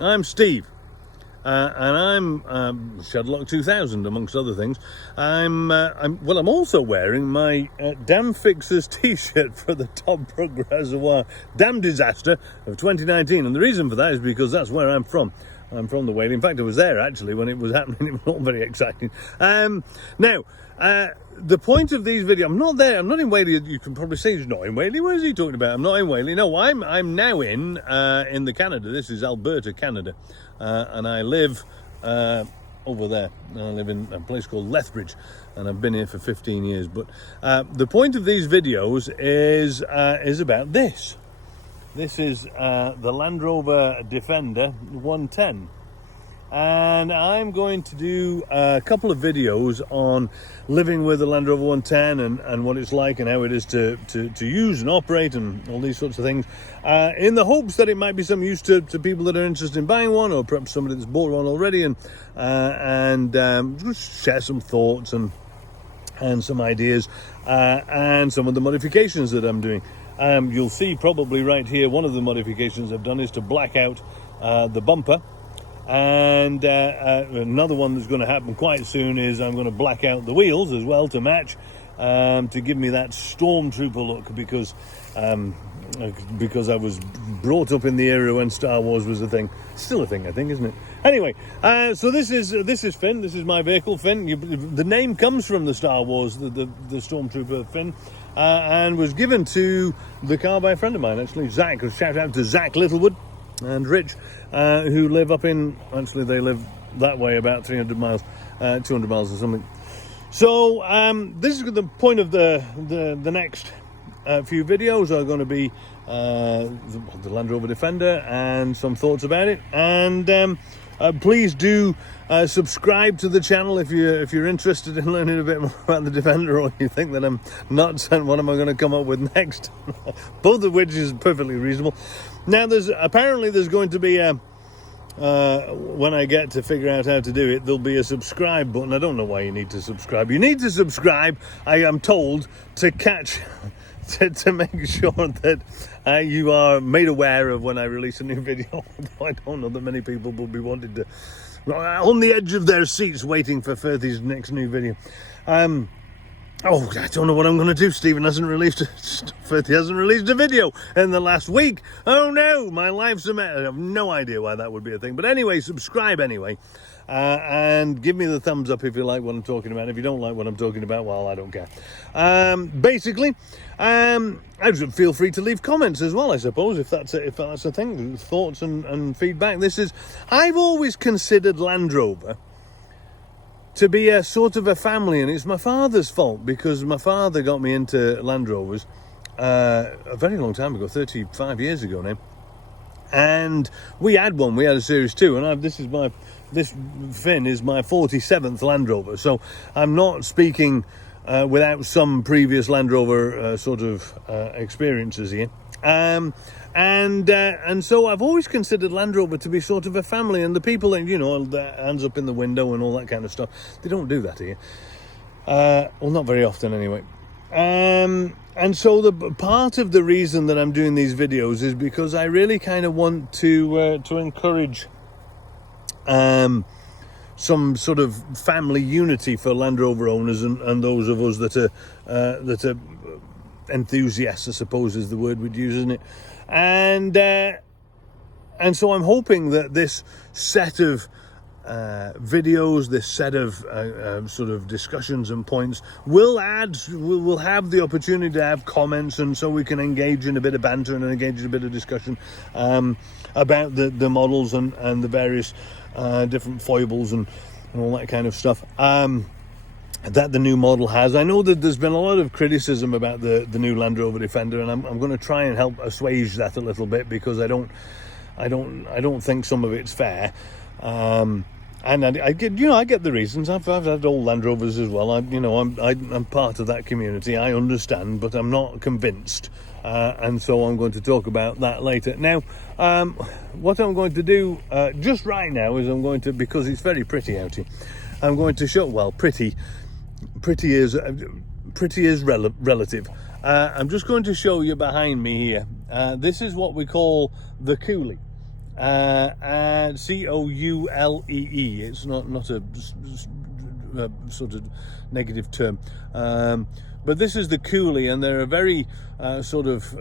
I'm Steve, and I'm Shadlock 2000, amongst other things. I'm also wearing my Dam Fixers t-shirt for the Todd Brook Reservoir Dam disaster of 2019, and the reason for that is because that's where I'm from. I'm from the Whaley. In fact, I was there actually when it was happening. It was all very exciting. Now, the point of these videos, I'm not there. I'm not in Whaley. You can probably say he's not in Whaley. What is he talking about? I'm not in Whaley. No, I'm now in the Canada. This is Alberta, Canada, and I live over there. I live in a place called Lethbridge, and I've been here for 15 years. But the point of these videos is about this. This is the Land Rover Defender 110, and I'm going to do a couple of videos on living with the Land Rover 110 and what it's like and how it is to use and operate and all these sorts of things, in the hopes that it might be some use to people that are interested in buying one, or perhaps somebody that's bought one already, and just share some thoughts and some ideas and some of the modifications that I'm doing. You'll see probably right here, one of the modifications I've done is to black out the bumper, and another one that's going to happen quite soon is I'm going to black out the wheels as well to match, to give me that stormtrooper look, because I was brought up in the era when Star Wars was a thing. Still a thing, I think, isn't it? Anyway, so this is Finn. This is my vehicle, Finn. The name comes from the Star Wars, the stormtrooper Finn. And was given to the car by a friend of mine, actually, Zach. Shout out to Zach Littlewood and Rich, who live up in, actually they live that way about 300 miles, 200 miles or something. So this is the point of the next few videos are going to be the Land Rover Defender and some thoughts about it. And please do subscribe to the channel if you're interested in learning a bit more about the Defender, or you think that I'm nuts and what am I going to come up with next. Both of which is perfectly reasonable. Now there's going to be when I get to figure out how to do it, there'll be a subscribe button. I don't know why you need to subscribe. You need to subscribe, I am told, to catch to make sure that you are made aware of when I release a new video. I don't know that many people will be wanting to, on the edge of their seats, waiting for Firthy's next new video. I don't know what I'm going to do. Firthy hasn't released a video in the last week. Oh no, my life's a mess. I have no idea why that would be a thing. But anyway, subscribe anyway. And give me the thumbs up if you like what I'm talking about. If you don't like what I'm talking about, well, I don't care. Basically, feel free to leave comments as well, I suppose, if that's a thing. Thoughts and feedback. I've always considered Land Rover to be a sort of a family, and it's my father's fault, because my father got me into Land Rovers a very long time ago, 35 years ago now. And we had one. We had a Series 2, and this Finn is my 47th Land Rover. So I'm not speaking without some previous Land Rover experiences here. And so I've always considered Land Rover to be sort of a family, and the people that, the hands up in the window and all that kind of stuff, they don't do that here. Well, not very often anyway. And so the part of the reason that I'm doing these videos is because I really kind of want to encourage some sort of family unity for Land Rover owners and those of us that are enthusiasts, I suppose is the word we'd use, isn't it? And so I'm hoping that this set of videos, this set of sort of discussions and points will have the opportunity to have comments, and so we can engage in a bit of banter and engage in a bit of discussion about the models and the various different foibles and all that kind of stuff that the new model has. I know that there's been a lot of criticism about the new Land Rover Defender, and I'm going to try and help assuage that a little bit, because I don't think some of it's fair. And I get the reasons. I've had old Land Rovers as well. I'm part of that community. I understand, but I'm not convinced. And so I'm going to talk about that later. Now, what I'm going to do just right now is because it's very pretty out here, I'm going to show, well, pretty is relative. I'm just going to show you behind me here. This is what we call the coolie. and Coulee. It's not a sort of negative term, but this is the coulee, and they're a very sort of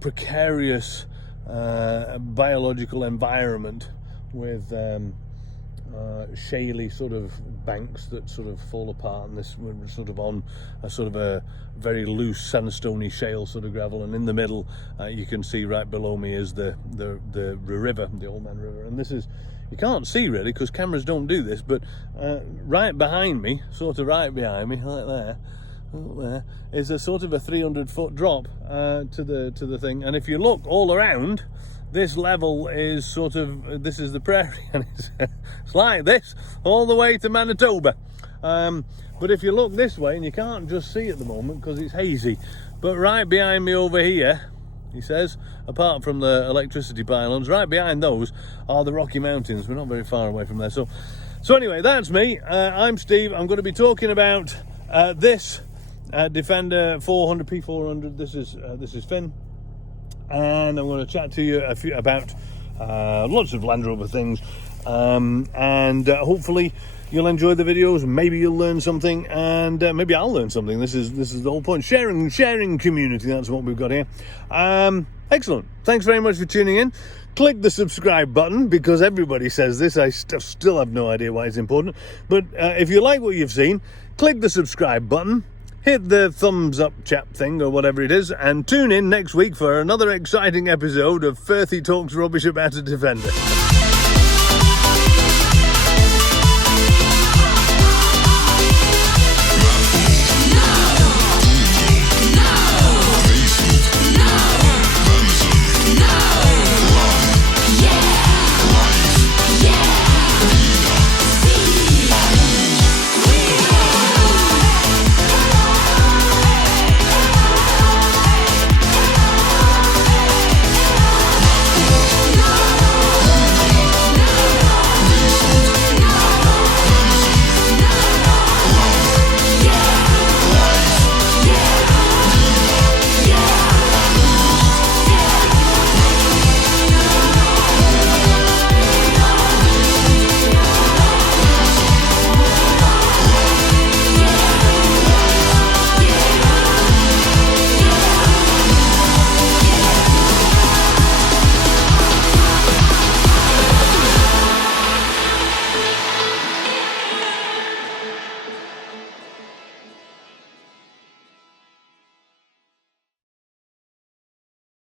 precarious biological environment with shaly sort of banks that sort of fall apart, and this we're sort of on a sort of a very loose sandstony shale sort of gravel, and in the middle you can see right below me is the river, the Old Man River. And this is, you can't see really because cameras don't do this, but right behind me, sort of right behind me, like there, is a sort of a 300-foot drop to the thing. And if you look all around, this level is sort of, this is the prairie, and it's like this all the way to Manitoba. But if you look this way, and you can't just see at the moment because it's hazy, but right behind me over here, he says, apart from the electricity pylons, right behind those are the Rocky Mountains. We're not very far away from there. So anyway, that's me. I'm Steve. I'm going to be talking about this Defender 400 P400. This is Finn, and I'm going to chat to you about lots of Land Rover things, and hopefully you'll enjoy the videos. Maybe you'll learn something, and maybe I'll learn something. This is the whole point. Sharing community. That's what we've got here. Excellent. Thanks very much for tuning in. Click the subscribe button, because everybody says this. I still have no idea why it's important. But if you like what you've seen, click the subscribe button. Hit the thumbs up chap thing or whatever it is, and tune in next week for another exciting episode of Firthy Talks Rubbish About a Defender.